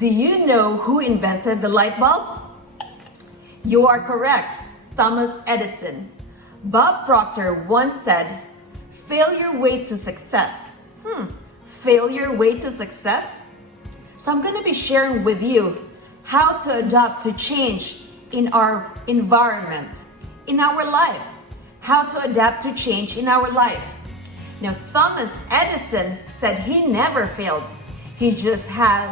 Do you know who invented the light bulb? You are correct, Thomas Edison. Bob Proctor once said, "Fail your way to success." Fail your way to success? So I'm going to be sharing with you how to adapt to change in our environment, in our life. How to adapt to change in our life. Now, Thomas Edison said he never failed. He just had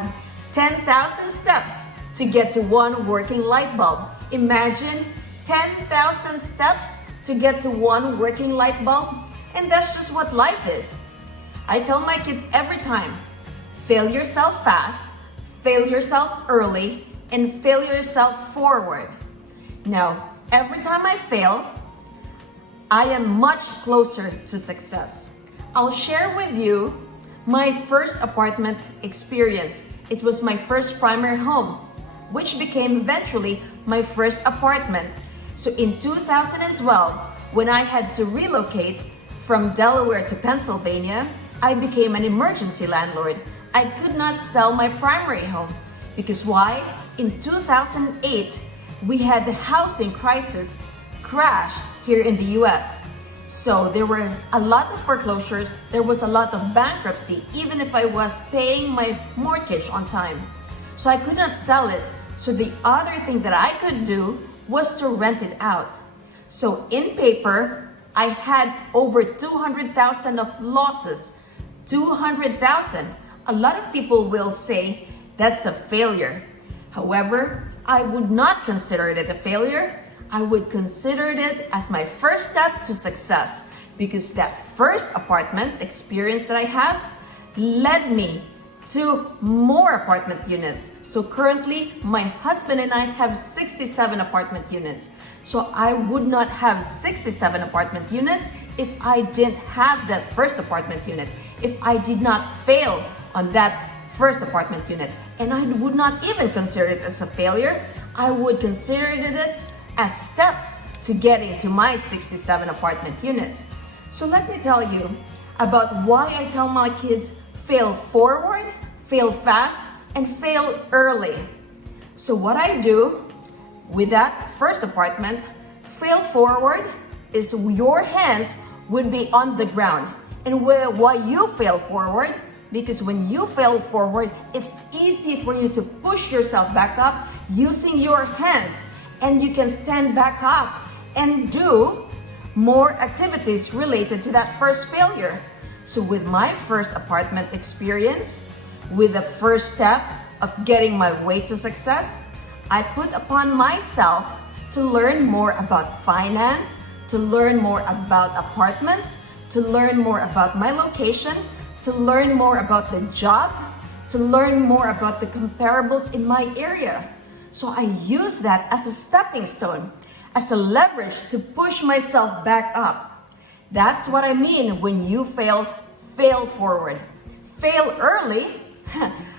10,000 steps to get to one working light bulb. Imagine 10,000 steps to get to one working light bulb. And that's just what life is. I tell my kids every time, fail yourself fast, fail yourself early, and fail yourself forward. Now, every time I fail, I am much closer to success. I'll share with you my first apartment experience. It was my first primary home, which became eventually my first apartment. So in 2012, when I had to relocate from Delaware to Pennsylvania, I became an emergency landlord. I could not sell my primary home. Because why? In 2008, we had the housing crisis crash here in the US. So there was a lot of foreclosures, there was a lot of bankruptcy, even if I was paying my mortgage on time. So I could not sell it. So the other thing that I could do was to rent it out. So in paper, I had over 200,000 of losses. 200,000. A lot of people will say that's a failure. However, I would not consider it a failure. I would consider it as my first step to success, because that first apartment experience that I have led me to more apartment units. So currently, my husband and I have 67 apartment units. So I would not have 67 apartment units if I didn't have that first apartment unit, if I did not fail on that first apartment unit. And I would not even consider it as a failure. I would consider it as steps to getting to my 67 apartment units. So let me tell you about why I tell my kids fail forward, fail fast, and fail early. So what I do with that first apartment, fail forward, is your hands would be on the ground. And why you fail forward? Because when you fail forward, it's easy for you to push yourself back up using your hands. And you can stand back up and do more activities related to that first failure. So with my first apartment experience, with the first step of getting my way to success, I put upon myself to learn more about finance, to learn more about apartments, to learn more about my location, to learn more about the job, to learn more about the comparables in my area. So I use that as a stepping stone, as a leverage to push myself back up. That's what I mean when you fail forward. Fail early?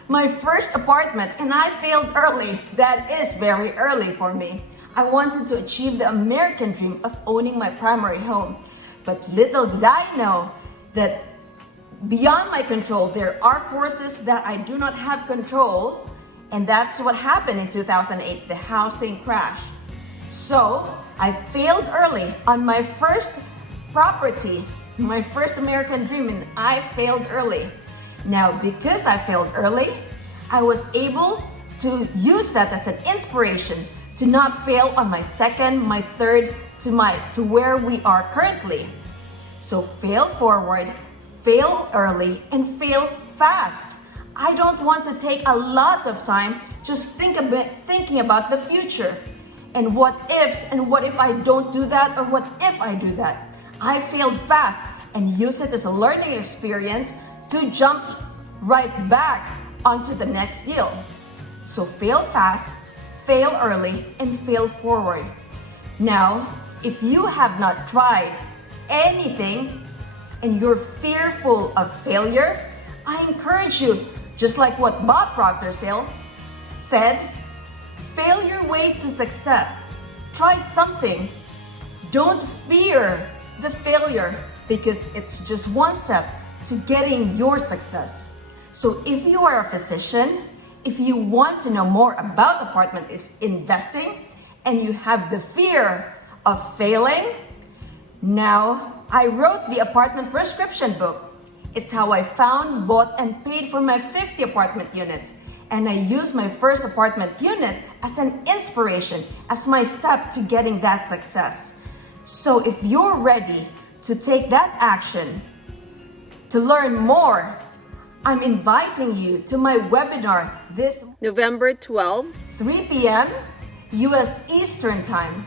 My first apartment, and I failed early. That is very early for me. I wanted to achieve the American dream of owning my primary home. But little did I know that beyond my control, there are forces that I do not have control. And that's what happened in 2008, the housing crash. So I failed early on my first property, my first American dream, and I failed early. Now, because I failed early, I was able to use that as an inspiration to not fail on my second, my third, to where we are currently. So fail forward, fail early, and fail fast. I don't want to take a lot of time just thinking about the future and what ifs and what if I don't do that or what if I do that. I failed fast and use it as a learning experience to jump right back onto the next deal. So fail fast, fail early, and fail forward. Now, if you have not tried anything and you're fearful of failure, I encourage you, just like what Bob Proctor said, fail your way to success. Try something. Don't fear the failure, because it's just one step to getting your success. So if you are a physician, If you want to know more about apartment investing and you have the fear of failing, now I wrote the apartment prescription book. It's how I found, bought, and paid for my 50 apartment units. And I used my first apartment unit as an inspiration, as my step to getting that success. So if you're ready to take that action, to learn more, I'm inviting you to my webinar this November 12th, 3 p.m. US Eastern Time.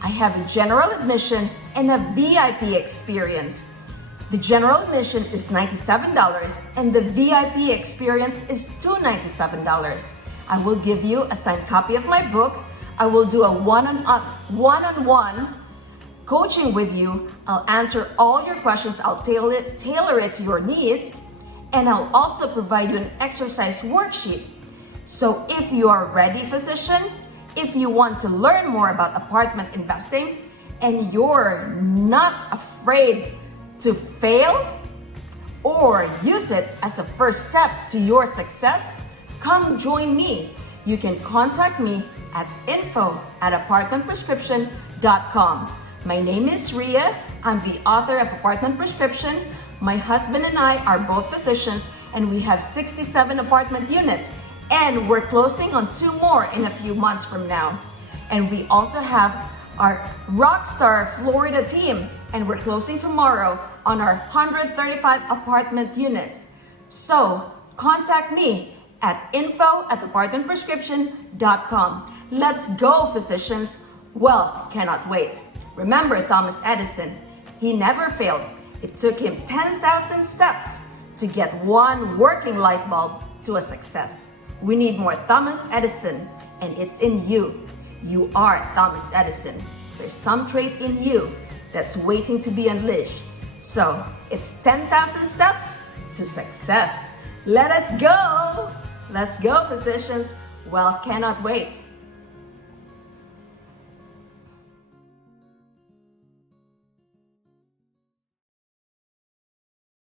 I have a general admission and a VIP experience. The general admission is $97 and the VIP experience is $297. I will give you a signed copy of my book. I will do a one-on-one coaching with you. I'll answer all your questions. I'll tailor it to your needs. And I'll also provide you an exercise worksheet. So if you are ready, physician, if you want to learn more about apartment investing and you're not afraid to fail or use it as a first step to your success, come join me. You can contact me at info@apartmentprescription.com. My name is Ria. I'm the author of Apartment Prescription. My husband and I are both physicians and we have 67 apartment units, and we're closing on 2 more in a few months from now. And we also have our Rockstar Florida team, and we're closing tomorrow on our 135 apartment units. So contact me at info@apartmentprescription.com. Let's go, physicians. Wealth cannot wait. Remember Thomas Edison, he never failed. It took him 10,000 steps to get one working light bulb to a success. We need more Thomas Edison, and it's in you. You are Thomas Edison. There's some trait in you that's waiting to be unleashed. So it's 10,000 steps to success. Let us go. Let's go, physicians. Wealth cannot wait.